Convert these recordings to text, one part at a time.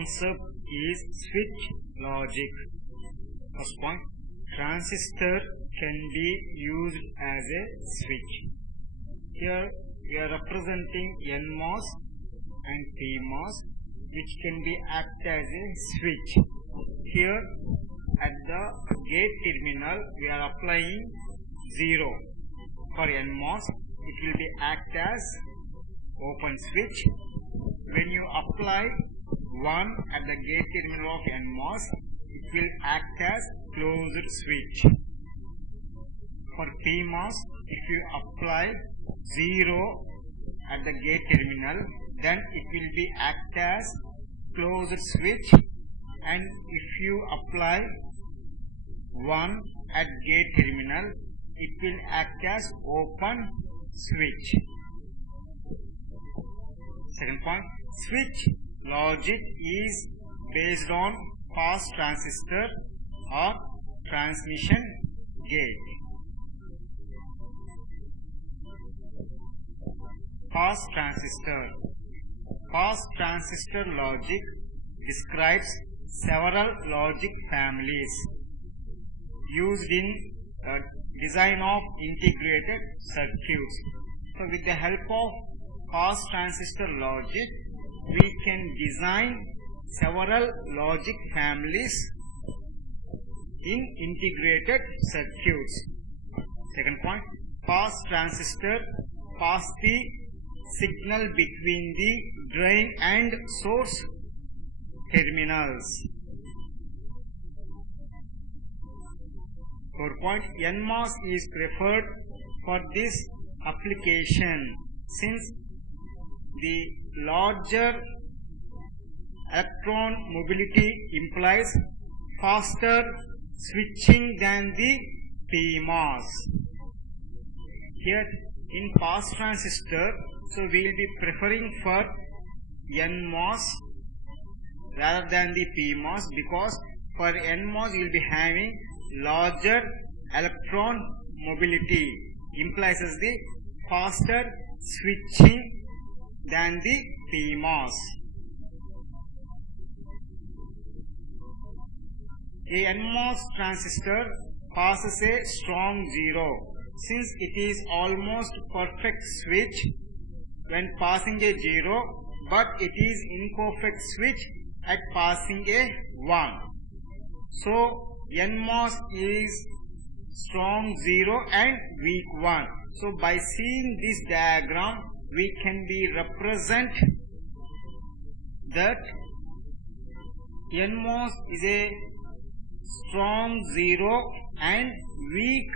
concept is switch logic. First point, transistor can be used as a switch. Here we are representing NMOS and PMOS, which can be act as a switch. Here at the gate terminal we are applying 0 for NMOS. It will be act as open switch. When you apply 1 at the gate terminal of NMOS, it will act as closed switch. For PMOS, if you apply 0 at the gate terminal, then it will be act as closed switch, and if you apply 1 at gate terminal, it will act as open switch. Second point, switch logic is based on pass transistor or transmission gate. Pass transistor. Pass transistor logic describes several logic families used in design of integrated circuits. So with the help of pass transistor logic, we can design several logic families in integrated circuits. Second point, pass transistor pass the signal between the drain and source terminals. Third point, NMOS is preferred for this application since the larger electron mobility implies faster switching than the PMOS. Here in pass transistor, so we will be preferring for NMOS rather than the PMOS, because for NMOS you will be having larger electron mobility, implies as the faster switching than the PMOS. A NMOS transistor passes a strong 0 since it is almost perfect switch when passing a 0, but it is imperfect switch at passing a 1. So NMOS is strong 0 and weak 1. So by seeing this diagram, we can be represent that NMOS is a strong 0 and weak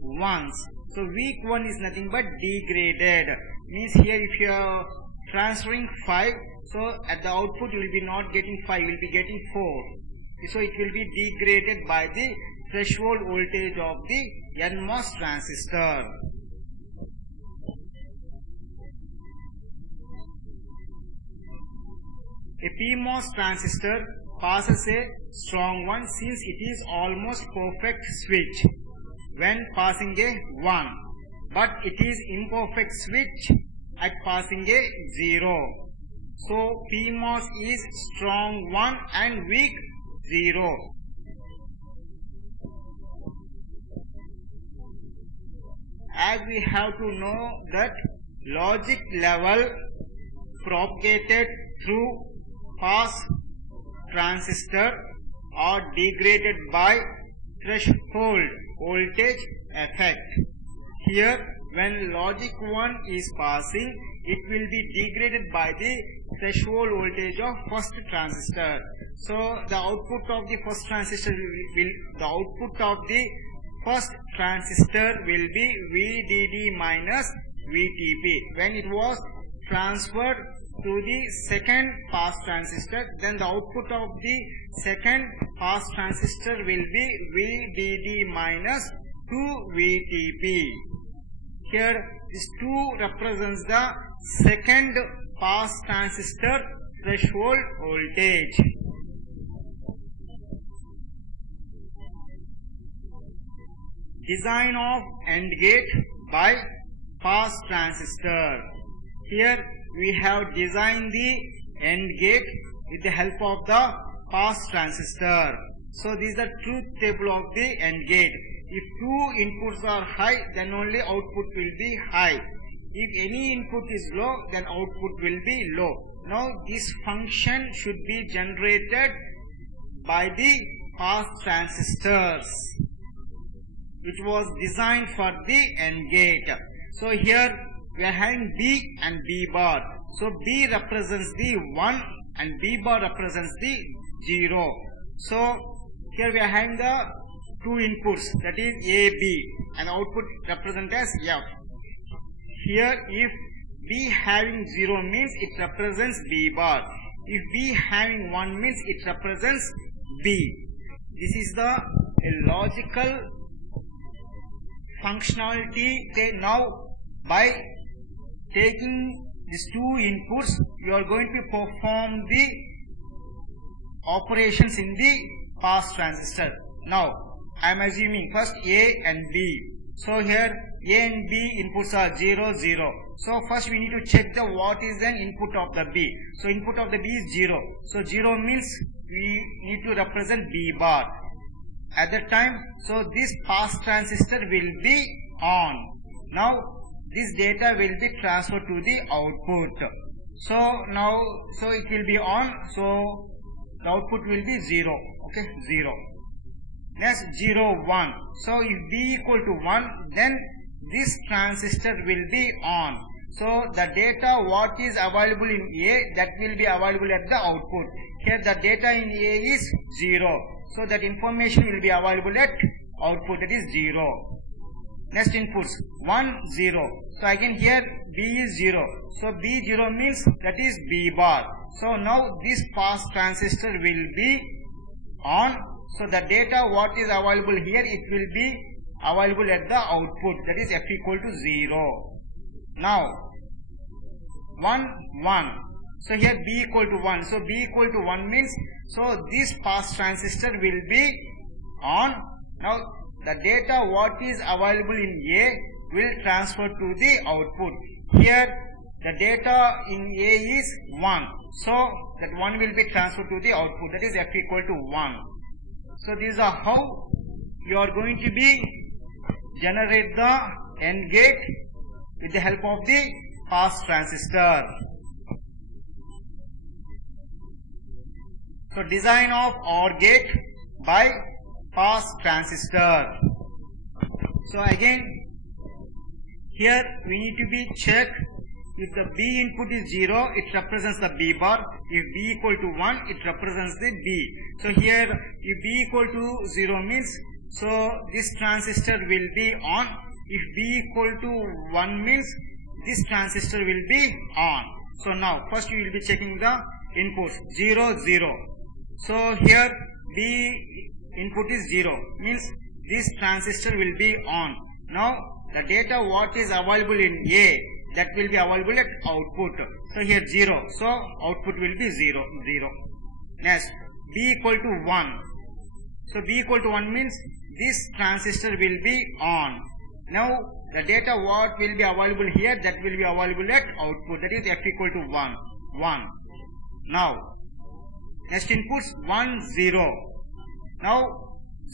1s. So weak 1 is nothing but degraded. Means here if you are transferring 5, so at the output you will be not getting 5, you will be getting 4. So it will be degraded by the threshold voltage of the NMOS transistor. A PMOS transistor passes a strong 1 since it is almost perfect switch when passing a 1, but it is imperfect switch at passing a 0. So PMOS is strong 1 and weak 0. As we have to know that logic level propagated through pass transistor are degraded by threshold voltage effect. Here when logic 1 is passing, it will be degraded by the threshold voltage of first transistor. So the output of the first transistor will be VDD minus VTP. When it was transferred to the second pass transistor, then the output of the second pass transistor will be VDD minus 2 VTP. Here this 2 represents the second pass transistor threshold voltage. Design of AND gate by pass transistor. Here we have designed the AND gate with the help of the pass transistor. So this is the truth table of the AND gate. If two inputs are high, then only output will be high. If any input is low, then output will be low. Now this function should be generated by the pass transistors, which was designed for the AND gate. So here we are having B and B bar. So B represents the 1 and B bar represents the 0. So here we are having the two inputs, that is A, B, and output represented as F. Here if B having 0 means it represents B bar. If B having 1 means it represents B. This is the logical functionality. Now by taking these two inputs, you are going to perform the operations in the pass transistor. Now I am assuming first A and B. So here A and B inputs are 0, 0. So first we need to check the what is an input of the B. So input of the B is 0. So 0 means we need to represent B bar. At that time, so this pass transistor will be on. Now this data will be transferred to the output. So now, so it will be on. So the output will be 0. Okay, 0. Next 0, 1. So if B equal to 1, then this transistor will be on. So the data what is available in A, that will be available at the output. Here the data in A is 0. So that information will be available at output, that is 0. Next inputs 1, 0. So again here B is 0. So B 0 means that is B bar. So now this pass transistor will be on. So the data what is available here, it will be available at the output, that is F equal to 0. Now 1, 1. So here B equal to 1. So B equal to 1 means, so this pass transistor will be on. Now the data what is available in A will transfer to the output. Here the data in A is 1. So that 1 will be transferred to the output, that is F equal to 1. So these are how you are going to be generate the AND gate with the help of the pass transistor. So design of OR gate by pass transistor. So again here we need to be check, if the B input is 0, it represents the B bar. If B equal to 1, it represents the B. So here if B equal to 0 means, so this transistor will be on. If B equal to 1 means this transistor will be on. So now first we will be checking the inputs 0, 0. So here B input is 0 means this transistor will be on. Now the data what is available in A, that will be available at output. So here 0. So output will be 0, 0. Next B equal to 1. So B equal to 1 means this transistor will be on. Now the data what will be available here, that will be available at output, that is F equal to 1, 1. Now next inputs 1, 0. Now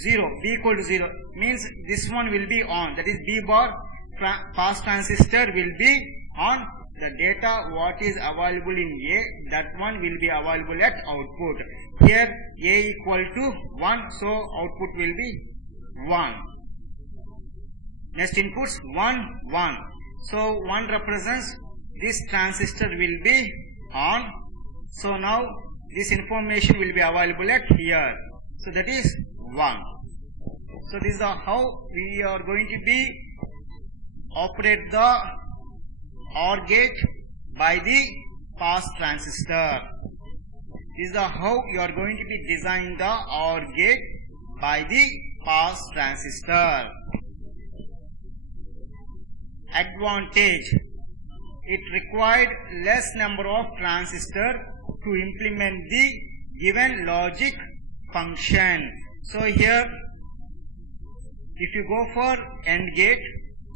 0, B equal to 0 means this one will be on, that is B bar pass transistor will be on. The data what is available in A, that one will be available at output. Here A equal to 1, so output will be 1. Next inputs 1, 1. So 1 represents this transistor will be on. So now this information will be available at here. So that is 1. So this is how we are going to be operate the OR gate by the pass transistor. This is how you are going to be designing the OR gate by the pass transistor. Advantage: it required less number of transistors to implement the given logic function. So here if you go for AND gate,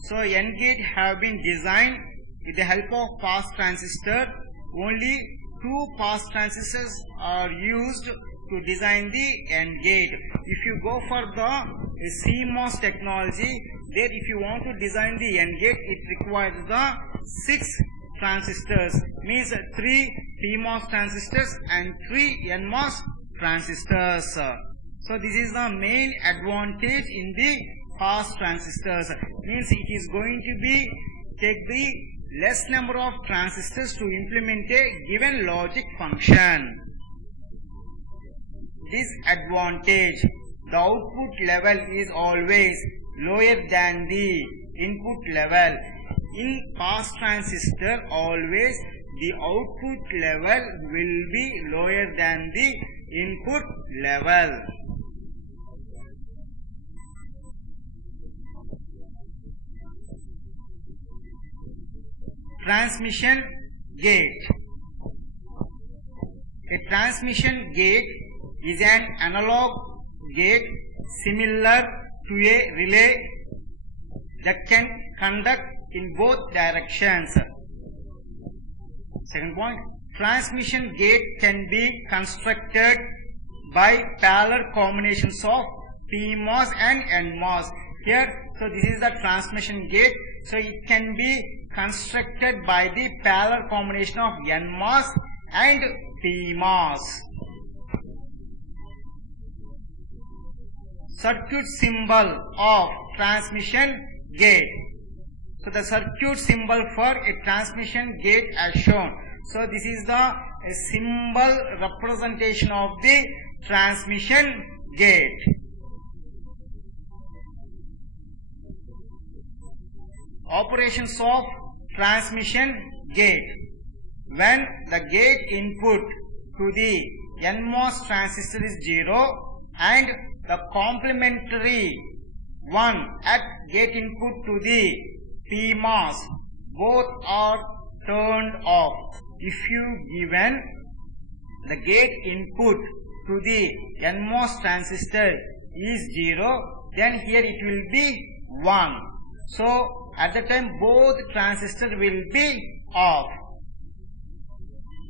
so AND gate have been designed with the help of pass transistor only two pass transistors are used to design the AND gate. If you go for the CMOS technology, there if you want to design the AND gate, it requires the 6 transistors, means 3 PMOS transistors and 3 NMOS transistors. So this is the main advantage in the pass transistors, means it is going to be take the less number of transistors to implement a given logic function. Disadvantage: the output level is always lower than the input level. In pass transistor, always the output level will be lower than the input level. Transmission gate. A transmission gate is an analog gate similar to a relay that can conduct in both directions. Second point, transmission gate can be constructed by parallel combinations of PMOS and NMOS. Here, so this is the transmission gate. So it can be constructed by the parallel combination of NMOS and PMOS. Circuit symbol of transmission gate. So the circuit symbol for a transmission gate as shown. So this is the symbol representation of the transmission gate. Operations of transmission gate. When the gate input to the NMOS transistor is 0 and the complementary one at gate input to the PMOS, both are turned off. If you given the gate input to the NMOS transistor is 0, then here it will be 1. So at the time both transistors will be off.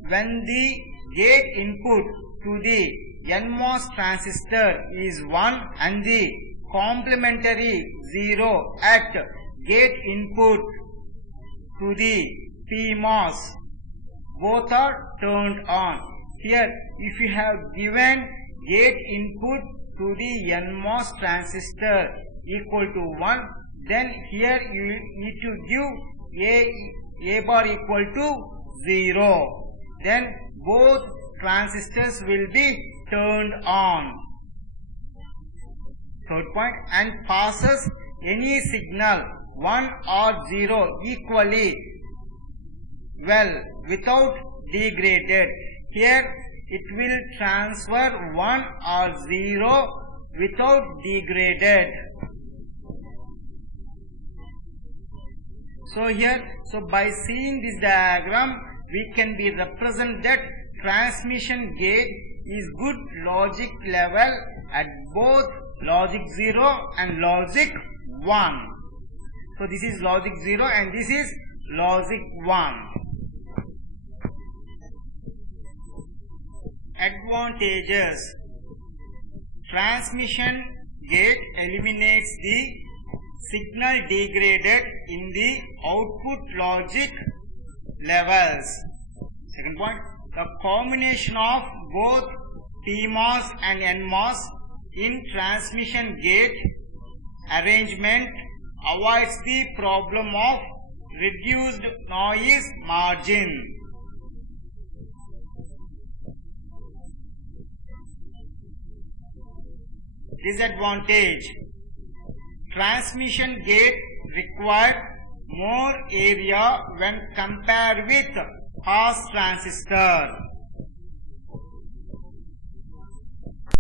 When the gate input to the NMOS transistor is 1 and the complementary 0 at gate input to the PMOS, both are turned on. Here if you have given gate input to the NMOS transistor equal to 1, then here you need to give A bar equal to 0. Then both transistors will be turned on. Third point, and passes any signal 1 or 0 equally well without degraded. Here it will transfer 1 or 0 without degraded. So here, so by seeing this diagram, we can be represent that transmission gate is good logic level at both logic 0 and logic 1. So this is logic 0 and this is logic 1. Advantages. Transmission gate eliminates the signal degraded in the output logic levels. Second point, the combination of both PMOS and NMOS in transmission gate arrangement avoids the problem of reduced noise margin. Disadvantage. Transmission gate require more area when compared with pass transistor.